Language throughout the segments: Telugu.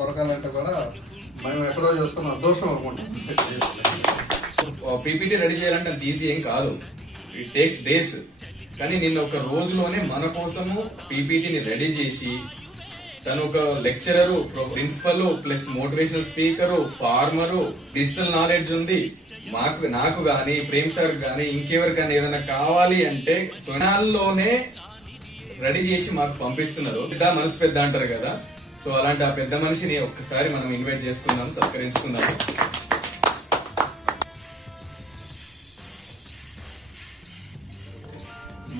కొరకాలంటే కూడా మేము ఎక్కడో చేస్తున్న అదృష్టం అనుకుంటాం. పీపీటీ రెడీ చేయాలంటే అంత ఈజీ ఏం కాదు, ఇట్ టేక్స్ డేస్. కానీ నిన్న ఒక రోజులోనే మన కోసము పీపీటీని రెడీ చేసి తను ఒక lecturer, principal plus motivational speaker, farmer, digital knowledge ఉంది. నాకు గాని ప్రేమ్ సార్ గాని ఇంకెవరికి కానీ ఏదైనా కావాలి అంటే క్షణాల్లోనే రెడీ చేసి మాకు పంపిస్తున్నారు. పెద్ద మనసు పెద్ద అంటారు కదా, సో అలాంటి ఆ పెద్ద మనిషిని ఒక్కసారి మనం ఇన్వైట్ చేసుకుందాం, సత్కరించుకుందాం.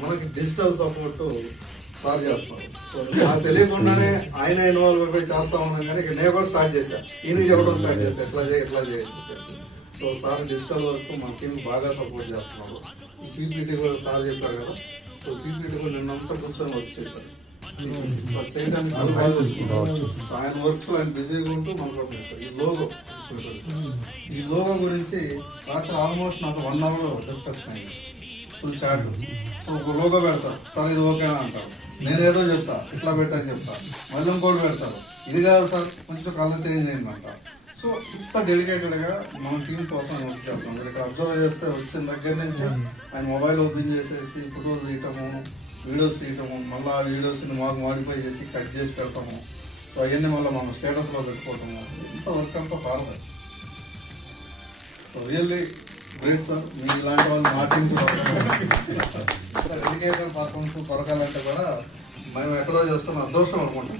మనకి డిజిటల్ సపోర్ట్ స్టార్ట్ చేస్తాం. సో నాకు తెలియకుండానే ఆయన ఇన్వాల్వ్ అయిపోయి చేస్తా ఉన్నాం. కానీ ఇక్కడ నేను కూడా స్టార్ట్ చేశాను, ఈయన చెప్పడం స్టార్ట్ చేశాను, ఎట్లా చేయాలి. సో సార్ డిజిటల్ వర్క్ మన టీం బాగా సపోర్ట్ చేస్తున్నారు. ఈ పీపీటీ కూడా సార్ చెప్పారు కదా, సో పీపీటీ కూడా నిన్నంతా కూర్చొని వర్క్ చేశారు. చేయడానికి చాలా బాగా చూసుకుంటారు. ఆయన వర్క్స్ ఆయన బిజీగా ఉంటూ మనకు చేస్తారు. ఈ లోగో గురించి రాత్రి ఆల్మోస్ట్ నాకు 1 hour డిస్కషన్ అయింది, ఫుల్ చాట్. సో ఒక లోగో పెడతారు, సార్ ఇది ఓకేనా అంటారు, నేనేదో చెప్తా ఇట్లా పెట్టని చెప్తా, మళ్ళీ ఇంకోటి పెడతారు, ఇది కాదు సార్ కొంచెం కలర్ చేంజ్ అయింది అంటారు. సో ఇంత డెడికేటెడ్ గా మన టీం కోసం వర్క్ చేస్తాం. మీరు ఇక్కడ అబ్జర్వ్ చేస్తే వచ్చిన దగ్గర నుంచి ఆయన మొబైల్ ఓపెన్ చేసేసి ఫోటోలు తీయటము, వీడియోస్ తీయటము, మళ్ళీ ఆ వీడియోస్ ని మాకు మాడిఫై చేసి కట్ చేసి పెడతాము. సో అవన్నీ మళ్ళీ మనం స్టేటస్ లో పెట్టుకోవటము, ఇంత వర్క్ అంతా పాల్గొంది. So really great sir. మీ ఇలాంటి వాళ్ళు మా టీం డెడికేటెడ్ పర్సన్స్ కొరకాలంటే కూడా మేము ఎక్కడో చేస్తున్న అదృష్టం అనుకుంటాం.